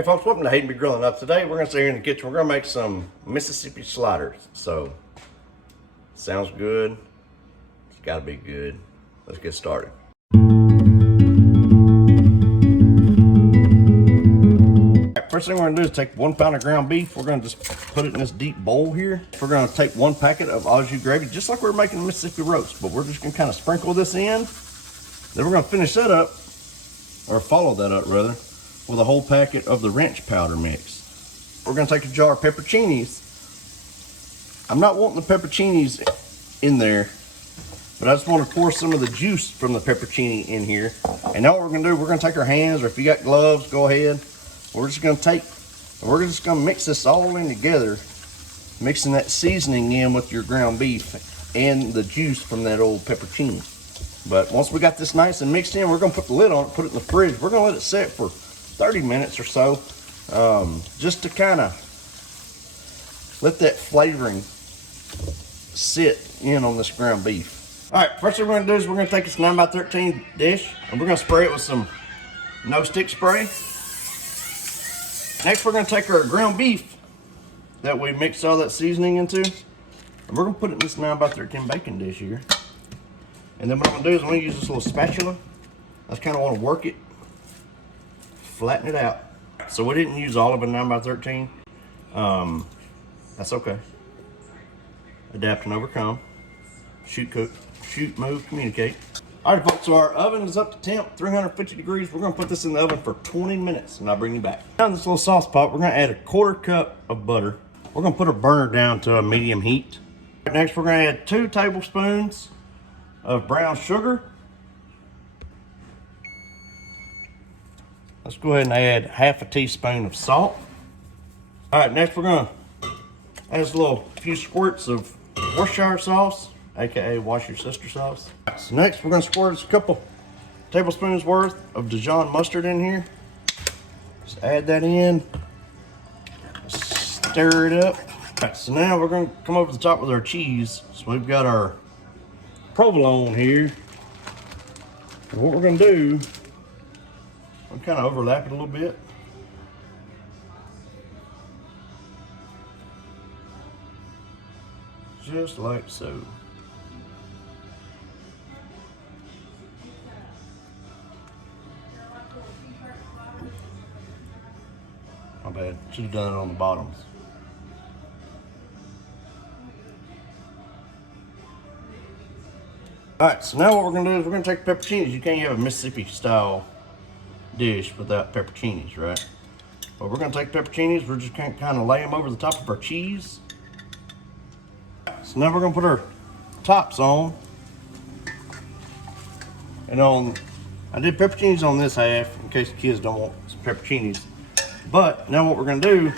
Hey folks, welcome to Hayden Be Grilling Up. Today we're going to sit here in the kitchen. We're going to make some Mississippi sliders. So, sounds good. It's got to be good. Let's get started. First thing we're going to do is take 1 pound of ground beef. We're going to just put it in this deep bowl here. We're going to take 1 packet of au jus gravy, just like we're making Mississippi roast. But we're just going to kind of sprinkle this in. Then we're going to finish that up, or follow that up rather, with a whole packet of the ranch powder mix. We're going to take a jar of pepperoncinis. I'm not wanting the pepperoncinis in there, but I just want to pour some of the juice from the pepperoncini in here. And now what we're going to do, we're going to take our hands, or if you got gloves, go ahead. We're just going to mix this all in together, mixing that seasoning in with your ground beef and the juice from that old pepperoncini. But once we got this nice and mixed in, we're going to put the lid on it, put it in the fridge. We're going to let it set for 30 minutes or so, just to kind of let that flavoring sit in on this ground beef. All right, first thing we're going to do is we're going to take this 9x13 dish and we're going to spray it with some no stick spray. Next, we're going to take our ground beef that we mixed all that seasoning into, and we're going to put it in this 9x13 baking dish here. And then what I'm going to do is I'm going to use this little spatula. I just kind of want to work it, flatten it out. So we didn't use all of a 9x13. That's okay. Adapt and overcome. Shoot, cook, shoot, move, communicate. All right, folks, so our oven is up to temp, 350 degrees. We're going to put this in the oven for 20 minutes, and I'll bring you back. Now in this little sauce pot, we're going to add a 1/4 cup of butter. We're going to put our burner down to a medium heat. Next, we're going to add 2 tablespoons of brown sugar. Let's go ahead and add 1/2 teaspoon of salt. All right, next we're going to add a few squirts of Worcestershire sauce, aka wash your sister sauce. So next we're going to squirt a couple tablespoons worth of Dijon mustard in here. Just add that in, stir it up. All right, so now we're going to come over the top with our cheese. So we've got our provolone here. And what we're going to do, we'll kind of overlap it a little bit. Just like so. My bad, should have done it on the bottoms. All right, so now what we're gonna do is we're gonna take pepperoncinis. You can't have a Mississippi style dish without pepperoncinis, right? But we're gonna take pepperoncinis, we're just gonna kind of lay them over the top of our cheese. So now we're gonna put our tops on. And I did pepperoncinis on this half in case the kids don't want some pepperoncinis. But now what we're gonna do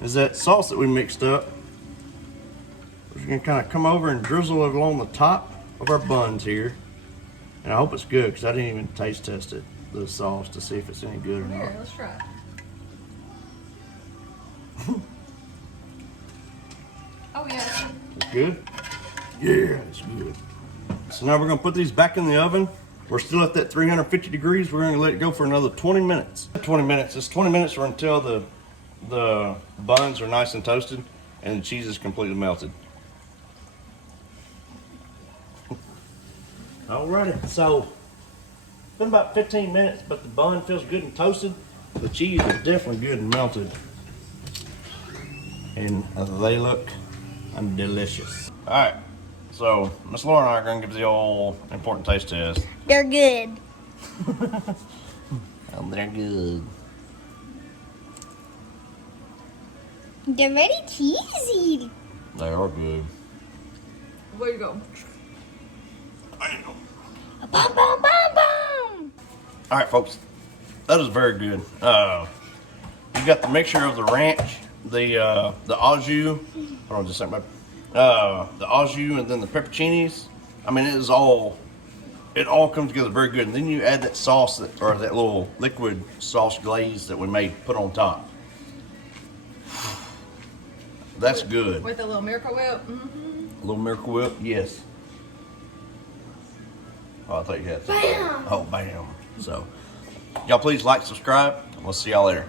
is that sauce that we mixed up, we're just gonna kind of come over and drizzle it along the top of our buns here. And I hope it's good because I didn't even taste test it, the sauce, to see if it's any good or not. Here, let's try. Oh yeah. It's good? Yeah, it's good. So now we're gonna put these back in the oven. We're still at that 350 degrees. We're gonna let it go for another 20 minutes. 20 minutes, it's 20 minutes or until the buns are nice and toasted and the cheese is completely melted. Alrighty, so it's been about 15 minutes, but the bun feels good and toasted. The cheese is definitely good and melted. And they look delicious. Alright, so Miss Laura and I are going to give the old important taste test. They're good. They're good. They're very cheesy. They are good. Where you go? Bum, bum, bum, bum. Alright folks, that is very good. You got the mixture of the ranch, the au jus, hold on just a second, the au jus and then the pepperoncinis. I mean, it all comes together very good. And then you add that sauce, or that little liquid sauce glaze that we put on top. That's good. With a little Miracle Whip. A little Miracle Whip, yes. Oh, I thought you had some. Bam! Oh, bam. So, y'all please like, subscribe, and we'll see y'all later.